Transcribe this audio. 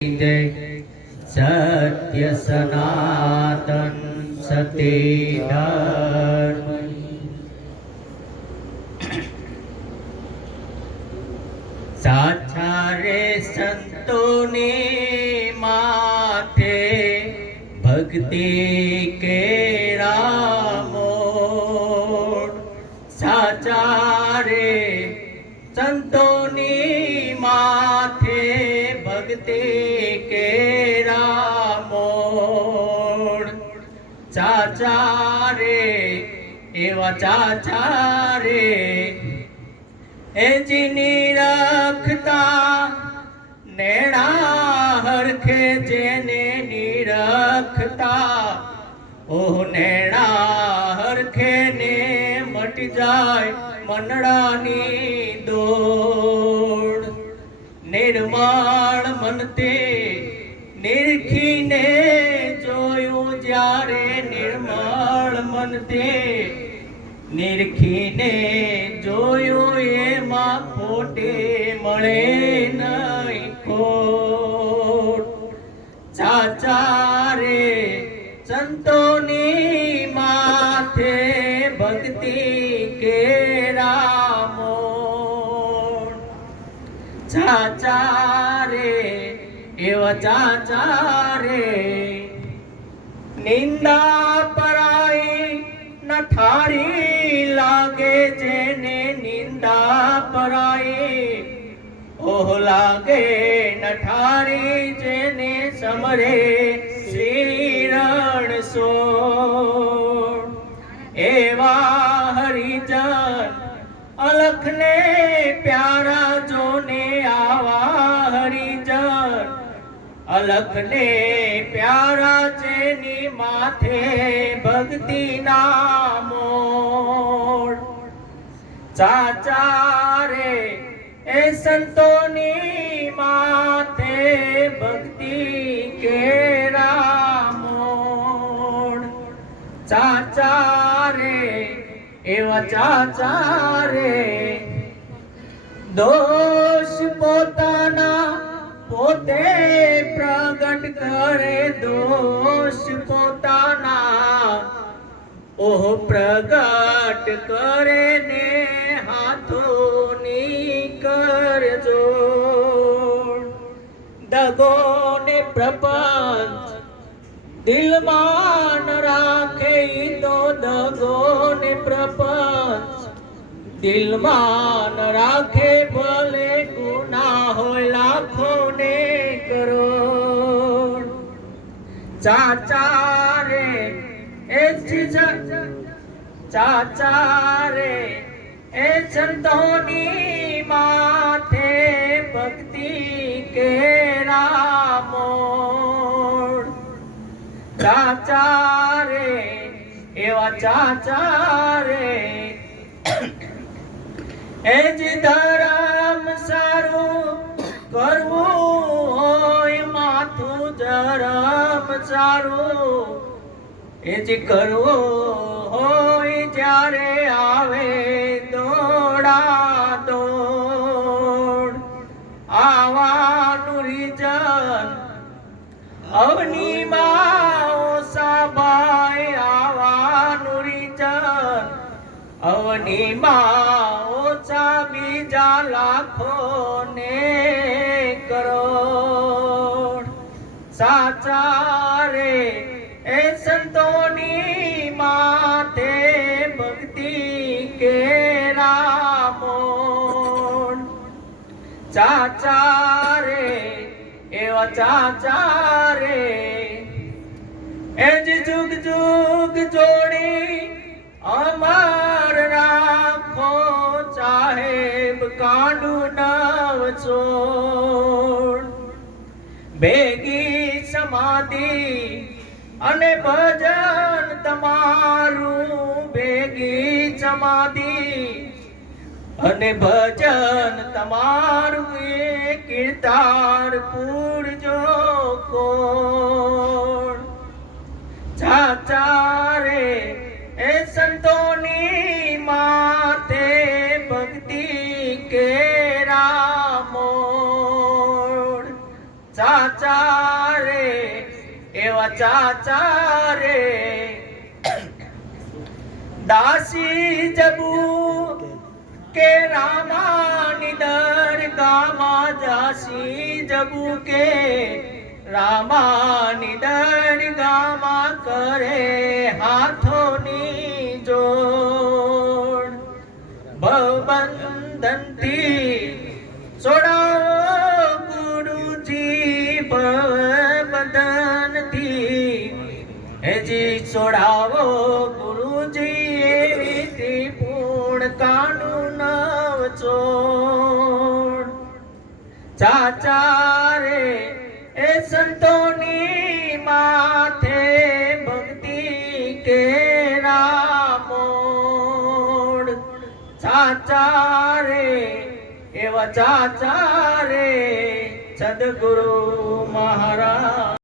जय सत्य सनातन सत्य धर्म। साचा रे संतों ने माथे भक्ति के रामोड़। साचा रे संतों ने माथे भक्ति के रामोड़। चाचा रे एवा चाचा रे ए जिनी रखता नेणा हरखे जेने निरखता ओह नेणा हरखे ने मट जाय मनडानी दौड़। निर्मल मनते निरखीने जोयूं ज्यारे निर्मल मनते निरखीने जोयूं एमां खोटे मळे नहीं खोट। चाचा रे संतोनी माथे भक्ति के रामोड़। चाचा रे एवा चाचा रे निंदा पराई न ठारी लागे जेने निंदा पराई ओह लागे न ठारी जेने समरे श्रीरण सोड़। एवा हरिजन अलख ने प्यारा जोने आवा हरिजन अलख ने प्यारा जेनी माथे भक्ति नामोड़। चाचा रे ए संतोनी माथे भक्ति के रामोड़। चाचा रे एवा चाचा रे दोष पोताना पोते प्रगट करे दोष पोताना ओह प्रगट करे ने हाथोनी कर जोड़। दगो ने प्रपंच दिल मान राखे तो दगो ने प्रपंच दिल मान राखे भले गुना हो लाखों ने करोड़। चाचा रे ए चाचा रे ए संतोनी माथे भक्ति के रामोड़। चाचा रे एवा चाचा रे एज धर्म सारू करवू होय माथू धर्म सारू एज करवू होय ज्यारे आवे दौड़ा दौड़। आवानु रिजन अवनी माओ साबाई आवानु रिजन अवनी माओ चा बीजा लाखों ने करोड़। साचा रे ए संतोनी माथे भक्ति के रामोड़। चाचा रे एवा चाचा रे एज जुग जुग जोड़ी अमर राखो साहेब कांडू नव छोड़। बेगी समाधि अने भजन तमारू बेगी समाधि अने भजन तमारू कीर्तार पूर जो कोड़। चाचा रे ए संतोनी माथे भक्ति के रामोड़। चाचा ચાચા રે એવા ચાચા રે દાસી જબુ કે રામાની દરગાહમાં દાસી જબુ કે રામાની દરગાહમાં કરે હાથોની જોડ ભવબંધનથી છોડાવો ગુરુજી ભવબંધનથી હેજી છોડાવો ગુરુજી એવી ત્રિપુણ કાનું નવ ચોડ ચાચા રે એ સંતોની માથે ભક્તિ કે રામોડ ચાચા રે એવા ચાચા રે સદગુરુ મહા